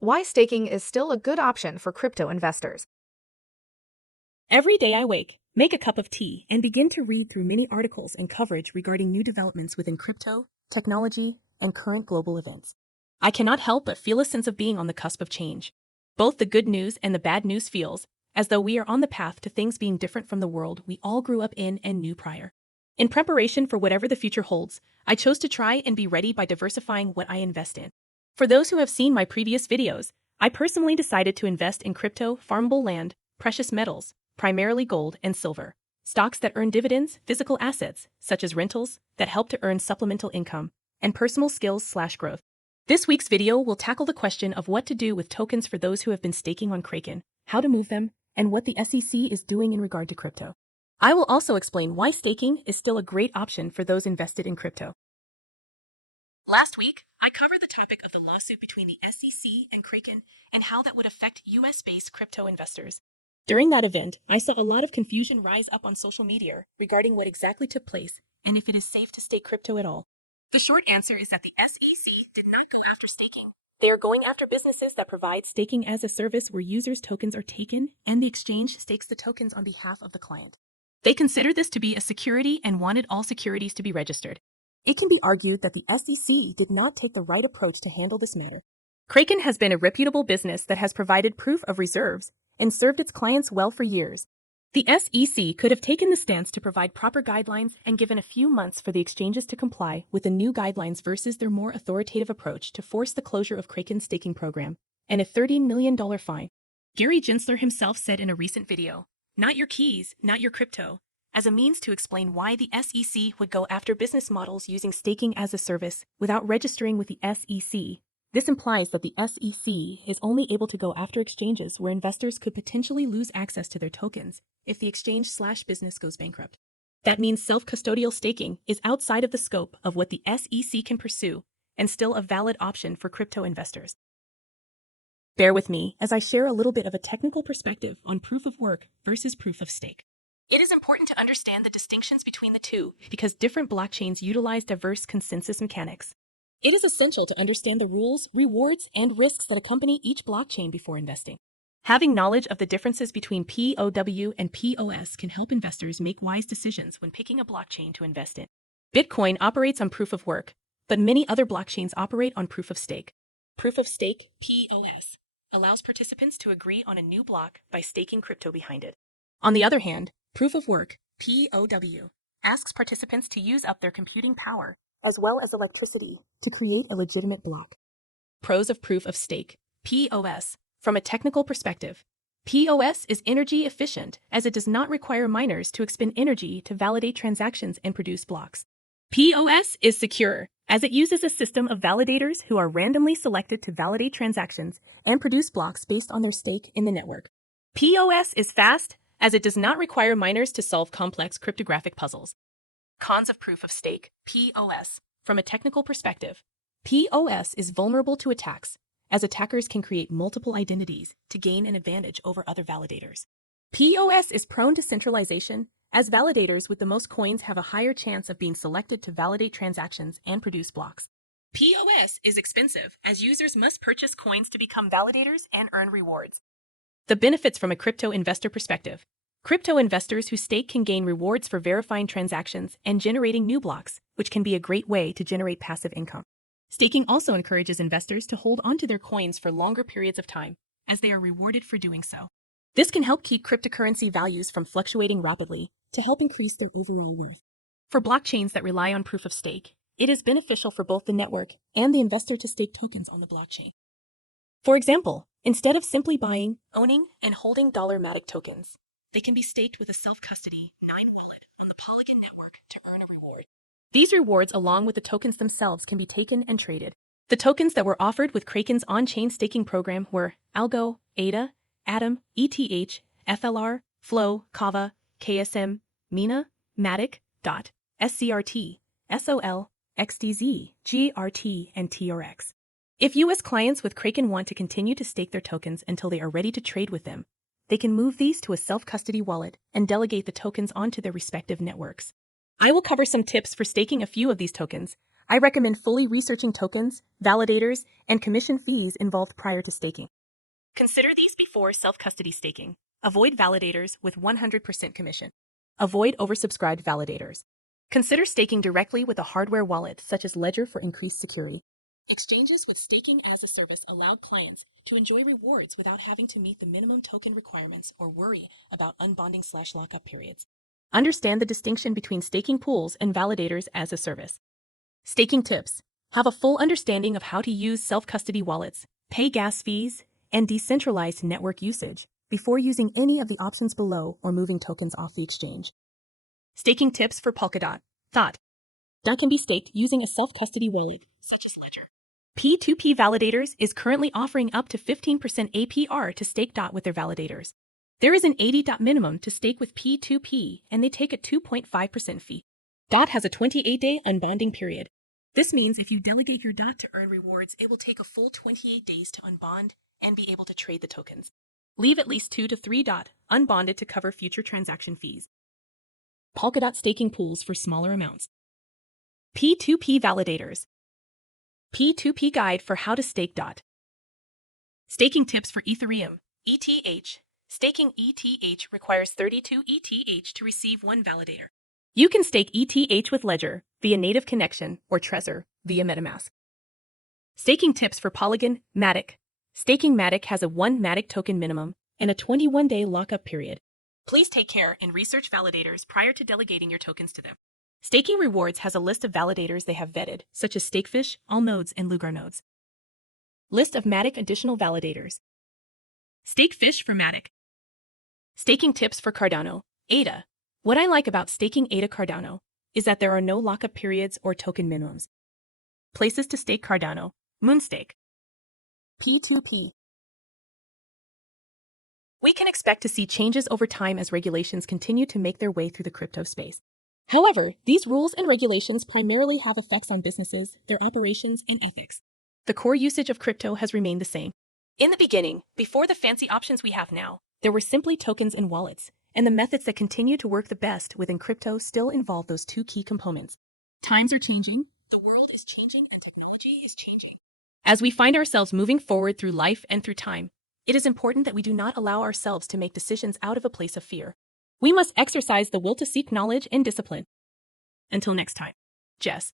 Why staking is still a good option for crypto investors. Every day I wake, make a cup of tea, and begin to read through many articles and coverage regarding new developments within crypto, technology, and current global events. I cannot help but feel a sense of being on the cusp of change. Both the good news and the bad news feels as though we are on the path to things being different from the world we all grew up in and knew prior. In preparation for whatever the future holds, I chose to try and be ready by diversifying what I invest in. For those who have seen my previous videos, I personally decided to invest in crypto, farmable land, precious metals, primarily gold and silver, stocks that earn dividends, physical assets, such as rentals, that help to earn supplemental income, and personal skills/growth. This week's video will tackle the question of what to do with tokens for those who have been staking on Kraken, how to move them, and what the SEC is doing in regard to crypto. I will also explain why staking is still a great option for those invested in crypto. Last week, I covered the topic of the lawsuit between the SEC and Kraken and how that would affect US-based crypto investors. During that event, I saw a lot of confusion rise up on social media regarding what exactly took place and if it is safe to stake crypto at all. The short answer is that the SEC did not go after staking. They are going after businesses that provide staking as a service where users' tokens are taken and the exchange stakes the tokens on behalf of the client. They consider this to be a security and wanted all securities to be registered. It can be argued that the SEC did not take the right approach to handle this matter. Kraken has been a reputable business that has provided proof of reserves and served its clients well for years. The SEC could have taken the stance to provide proper guidelines and given a few months for the exchanges to comply with the new guidelines versus their more authoritative approach to force the closure of Kraken's staking program and a $13 million fine. Gary Gensler himself said in a recent video, "Not your keys, not your crypto," as a means to explain why the SEC would go after business models using staking as a service without registering with the SEC. This implies that the SEC is only able to go after exchanges where investors could potentially lose access to their tokens if the exchange/business goes bankrupt. That means self-custodial staking is outside of the scope of what the SEC can pursue and still a valid option for crypto investors. Bear with me as I share a little bit of a technical perspective on proof of work versus proof of stake. It is important to understand the distinctions between the two because different blockchains utilize diverse consensus mechanics. It is essential to understand the rules, rewards, and risks that accompany each blockchain before investing. Having knowledge of the differences between POW and POS can help investors make wise decisions when picking a blockchain to invest in. Bitcoin operates on proof of work, but many other blockchains operate on proof of stake. Proof of stake, POS, allows participants to agree on a new block by staking crypto behind it. On the other hand, proof of work, POW, asks participants to use up their computing power as well as electricity to create a legitimate block. Pros of proof of stake, POS. From a technical perspective, POS is energy efficient as it does not require miners to expend energy to validate transactions and produce blocks. POS is secure as it uses a system of validators who are randomly selected to validate transactions and produce blocks based on their stake in the network. POS is fast as it does not require miners to solve complex cryptographic puzzles. Cons of proof of stake, POS. From a technical perspective, POS is vulnerable to attacks, as attackers can create multiple identities to gain an advantage over other validators. POS is prone to centralization, as validators with the most coins have a higher chance of being selected to validate transactions and produce blocks. POS is expensive, as users must purchase coins to become validators and earn rewards. The benefits from a crypto investor perspective. Crypto investors who stake can gain rewards for verifying transactions and generating new blocks, which can be a great way to generate passive income. Staking also encourages investors to hold onto their coins for longer periods of time, as they are rewarded for doing so. This can help keep cryptocurrency values from fluctuating rapidly to help increase their overall worth. For blockchains that rely on proof of stake, it is beneficial for both the network and the investor to stake tokens on the blockchain. For example, instead of simply buying, owning, and holding Matic tokens, they can be staked with a self-custody Nine wallet on the Polygon network to earn a reward. These rewards, along with the tokens themselves, can be taken and traded. The tokens that were offered with Kraken's on-chain staking program were Algo, ADA, Atom, ETH, FLR, Flow, Kava, KSM, Mina, Matic, DOT, SCRT, SOL, XDZ, GRT, and TRX. If US clients with Kraken want to continue to stake their tokens until they are ready to trade with them, they can move these to a self-custody wallet and delegate the tokens onto their respective networks. I will cover some tips for staking a few of these tokens. I recommend fully researching tokens, validators, and commission fees involved prior to staking. Consider these before self-custody staking. Avoid validators with 100% commission. Avoid oversubscribed validators. Consider staking directly with a hardware wallet such as Ledger for increased security. Exchanges with staking as a service allowed clients to enjoy rewards without having to meet the minimum token requirements or worry about unbonding/lockup periods. Understand the distinction between staking pools and validators as a service. Staking tips. Have a full understanding of how to use self-custody wallets, pay gas fees, and decentralized network usage before using any of the options below or moving tokens off the exchange. Staking tips for Polkadot. Thought. That can be staked using a self-custody wallet, such as Ledger. P2P Validators is currently offering up to 15% APR to stake DOT with their validators. There is an 80 DOT minimum to stake with P2P, and they take a 2.5% fee. DOT has a 28-day unbonding period. This means if you delegate your DOT to earn rewards, it will take a full 28 days to unbond and be able to trade the tokens. Leave at least 2 to 3 DOT unbonded to cover future transaction fees. Polkadot staking pools for smaller amounts. P2P Validators. P2P Guide for how to stake DOT. Staking tips for Ethereum. ETH. Staking ETH requires 32 ETH to receive 1 validator. You can stake ETH with Ledger via native connection or Trezor via MetaMask. Staking tips for Polygon. Matic. Staking Matic has a 1 Matic token minimum and a 21-day lockup period. Please take care and research validators prior to delegating your tokens to them. Staking Rewards has a list of validators they have vetted, such as Stakefish, Allnodes, and Lugar Nodes. List of Matic additional validators. Stakefish for Matic. Staking tips for Cardano. ADA. What I like about staking ADA Cardano is that there are no lockup periods or token minimums. Places to stake Cardano. Moonstake. P2P. We can expect to see changes over time as regulations continue to make their way through the crypto space. However, these rules and regulations primarily have effects on businesses, their operations, and ethics. The core usage of crypto has remained the same. In the beginning, before the fancy options we have now, there were simply tokens and wallets, and the methods that continue to work the best within crypto still involve those 2 key components. Times are changing, the world is changing, and technology is changing. As we find ourselves moving forward through life and through time, it is important that we do not allow ourselves to make decisions out of a place of fear. We must exercise the will to seek knowledge and discipline. Until next time, Jess.